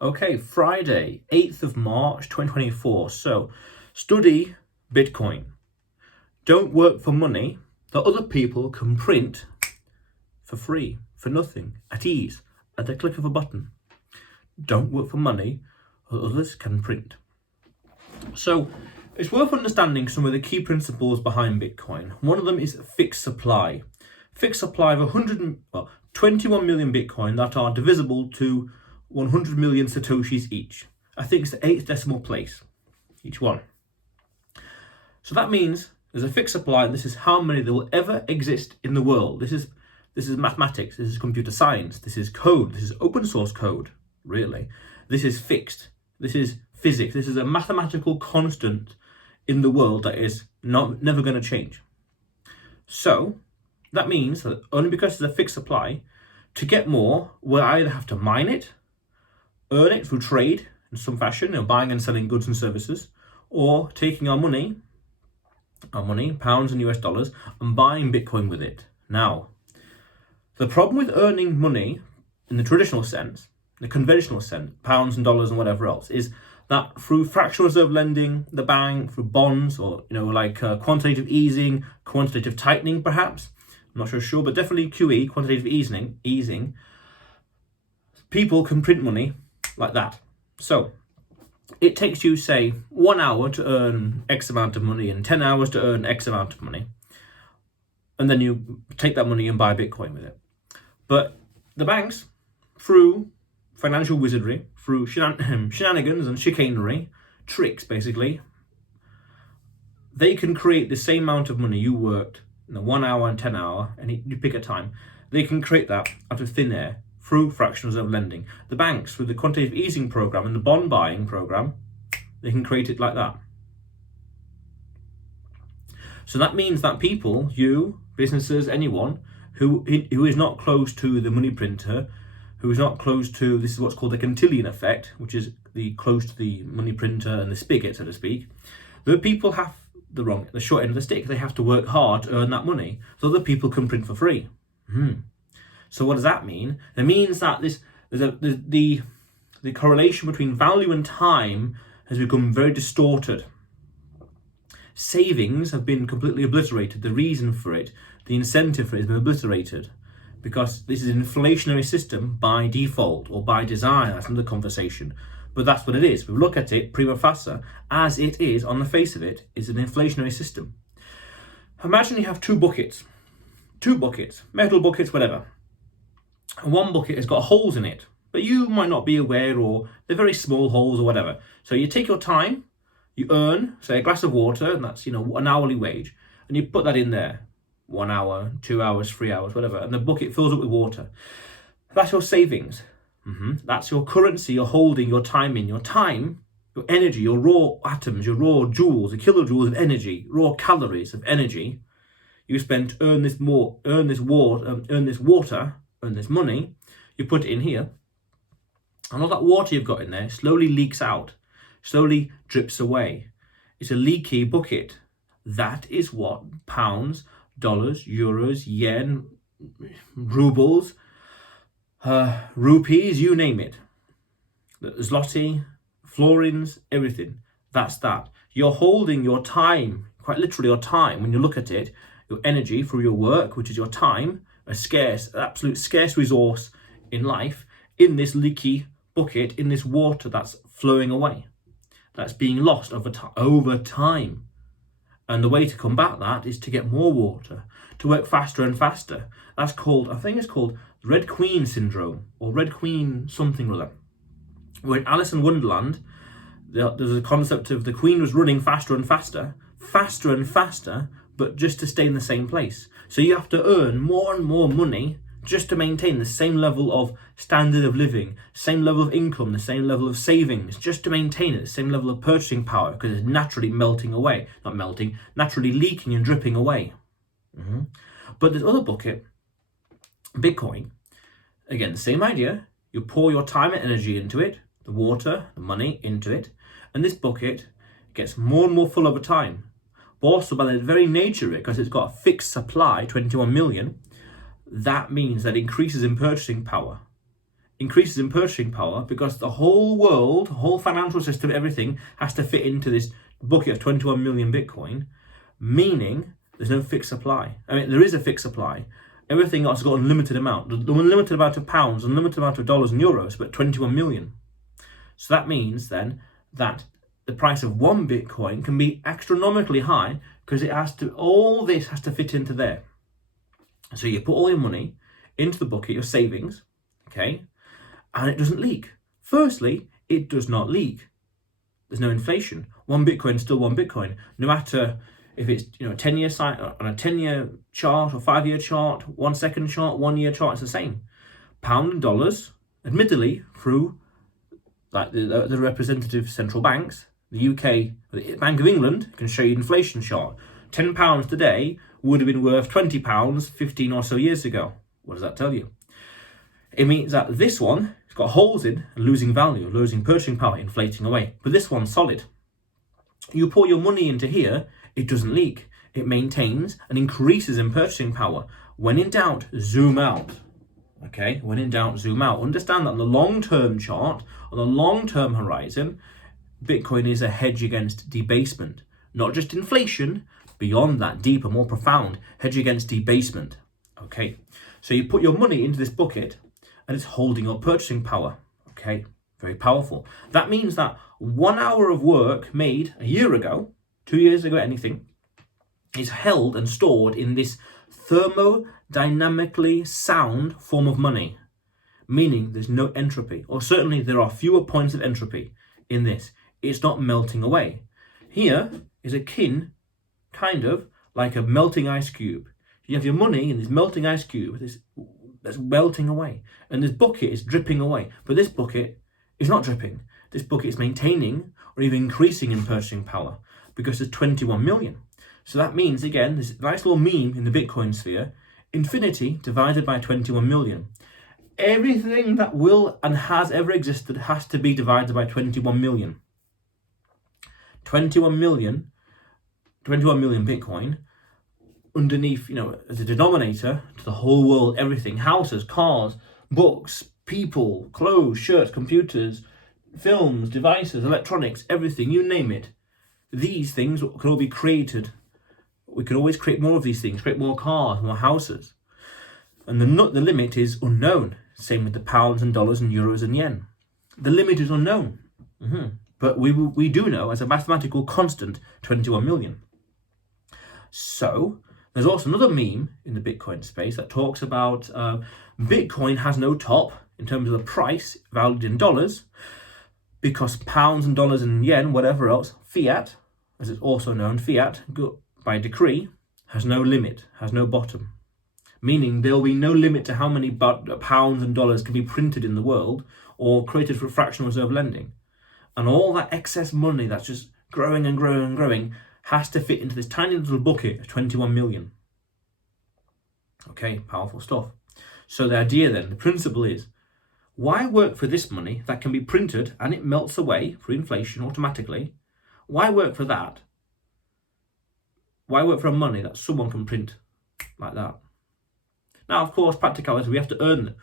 Okay, Friday, 8th of March 2024. So, study Bitcoin. Don't work for money that other people can print for free, for nothing, at ease, at the click of a button. Don't work for money that others can print. So, it's worth understanding some of the key principles behind Bitcoin. One of them is fixed supply. Fixed supply of 21 million Bitcoin that are divisible to 100 million Satoshis each. I think it's the 8th decimal place, each one. So that means there's a fixed supply, and this is how many there will ever exist in the world. This is mathematics, this is computer science, this is code, this is open source code, really. This is fixed, this is physics, this is a mathematical constant in the world that is never going to change. So that means that only because there's a fixed supply, to get more, we'll either have to mine it, earn it through trade in some fashion, buying and selling goods and services, or taking our money, pounds and US dollars, and buying Bitcoin with it. Now, the problem with earning money in the traditional sense, the conventional sense, pounds and dollars and whatever else, is that through fractional reserve lending, the bank, through bonds, or quantitative easing, quantitative tightening, perhaps. I'm not sure, but definitely QE, quantitative easing. People can print money like that. So it takes you, say, 1 hour to earn X amount of money and 10 hours to earn X amount of money. And then you take that money and buy Bitcoin with it. But the banks, through financial wizardry, through shenanigans and chicanery, tricks basically, they can create the same amount of money you worked in the 1 hour and 10 hour, and you pick a time. They can create that out of thin air through fractional reserve lending. The banks, through the quantitative easing program and the bond buying program, they can create it like that. So that means that people, you, businesses, anyone who is not close to the money printer, who is not close to, this is what's called the Cantillon effect, which is the close to the money printer and the spigot, so to speak, the people have the short end of the stick. They have to work hard to earn that money so that people can print for free. So what does that mean? It means that the correlation between value and time has become very distorted. Savings have been completely obliterated. The reason for it, the incentive for it has been obliterated, because this is an inflationary system by default or by design. That's another conversation. But that's what it is. We look at it prima facie as it is on the face of it. It's an inflationary system. Imagine you have two buckets, metal buckets, whatever. And one bucket has got holes in it, but you might not be aware, or they're very small holes or whatever. So you take your time, you earn, say, a glass of water, and that's, an hourly wage, and you put that in there, 1 hour, 2 hours, 3 hours, whatever, and the bucket fills up with water. That's your savings. That's your currency you're holding your time in. Your time, your energy, your raw atoms, your raw joules, the kilojoules of energy, raw calories of energy. You spent earn this money, you put it in here, and all that water you've got in there slowly leaks out, slowly drips away. It's a leaky bucket. That is what pounds, dollars, euros, yen, rubles, rupees, you name it, zloty, florins, everything. That's that. You're holding your time, quite literally your time, when you look at it, your energy through your work, which is your time, absolute scarce resource in life, in this leaky bucket, in this water that's flowing away, that's being lost over time. And the way to combat that is to get more water, to work faster and faster. That's called, I think it's called Red Queen syndrome, or Red Queen something or other. Where in Alice in Wonderland, there's a concept of the Queen was running faster and faster, but just to stay in the same place. So you have to earn more and more money just to maintain the same level of standard of living, same level of income, the same level of savings, just to maintain it, the same level of purchasing power, because it's naturally naturally leaking and dripping away. But this other bucket, Bitcoin, again, the same idea. You pour your time and energy into it, the water, the money into it, and this bucket gets more and more full over time. But also by the very nature of it, because it's got a fixed supply, 21 million, that means that it increases in purchasing power. increases in purchasing power because the whole world, whole financial system, everything has to fit into this bucket of 21 million Bitcoin, meaning there's no fixed supply. I mean, there is a fixed supply. Everything else has got unlimited amount. The unlimited amount of pounds, unlimited amount of dollars and euros, but 21 million. So that means then that the price of one Bitcoin can be astronomically high because all this has to fit into there. So you put all your money into the bucket, your savings, okay, and it doesn't leak. Firstly, it does not leak. There's no inflation. One Bitcoin is still one Bitcoin, no matter if it's 10-year on a 10-year chart or 5-year chart, 1 second chart, 1 year chart. It's the same. Pound and dollars, admittedly, through like the representative central banks, the UK, the Bank of England can show you an inflation chart. £10 today would have been worth £20 15 or so years ago. What does that tell you? It means that this one has got holes in, losing value, losing purchasing power, inflating away. But this one's solid. You pour your money into here, it doesn't leak. It maintains and increases in purchasing power. When in doubt, zoom out. Okay, when in doubt, zoom out. Understand that on the long-term chart, on the long-term horizon, Bitcoin is a hedge against debasement. Not just inflation, beyond that, deeper, more profound, hedge against debasement. Okay, so you put your money into this bucket and it's holding your purchasing power. Okay, very powerful. That means that 1 hour of work made a year ago, 2 years ago, anything, is held and stored in this thermodynamically sound form of money, meaning there's no entropy, or certainly there are fewer points of entropy in this. It's not melting away. Here is akin, kind of, like a melting ice cube. You have your money in this melting ice cube that's melting away, and this bucket is dripping away, but this bucket is not dripping. This bucket is maintaining or even increasing in purchasing power because there's 21 million. So that means, again, this nice little meme in the Bitcoin sphere, infinity divided by 21 million. Everything that will and has ever existed has to be divided by 21 million. 21 million Bitcoin underneath, as a denominator to the whole world, everything, houses, cars, books, people, clothes, shirts, computers, films, devices, electronics, everything, you name it. These things can all be created. We can always create more of these things, create more cars, more houses. And the limit is unknown. Same with the pounds and dollars and euros and yen. The limit is unknown. But we do know, as a mathematical constant, 21 million. So there's also another meme in the Bitcoin space that talks about Bitcoin has no top in terms of the price valued in dollars, because pounds and dollars and yen, whatever else, fiat, as it's also known, fiat, by decree, has no limit, has no bottom. Meaning there will be no limit to how many pounds and dollars can be printed in the world or created for fractional reserve lending. And all that excess money that's just growing and growing and growing has to fit into this tiny little bucket of 21 million. Okay, powerful stuff. So the idea then, the principle is, why work for this money that can be printed and it melts away through inflation automatically? Why work for that? Why work for a money that someone can print like that? Now, of course, practicality, we have to earn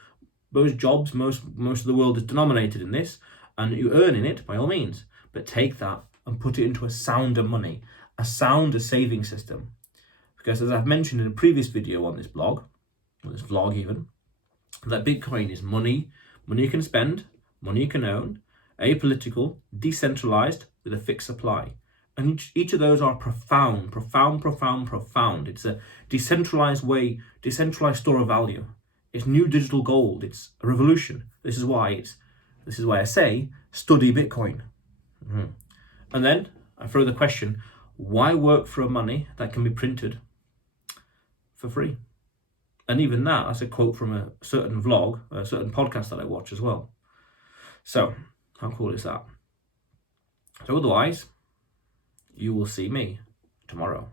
those jobs. Most of the world is denominated in this, and you earn in it by all means. But take that and put it into a sounder money, a sounder saving system. Because as I've mentioned in a previous video on this blog, or this vlog even, that Bitcoin is money you can spend, money you can own, apolitical, decentralized, with a fixed supply. And each of those are profound. It's a decentralized store of value. It's new digital gold. It's a revolution. This is why I say study Bitcoin. And then I throw the question: why work for a money that can be printed for free? And even that's a quote from a certain vlog, a certain podcast that I watch as well. So how cool is that? So otherwise, you will see me tomorrow.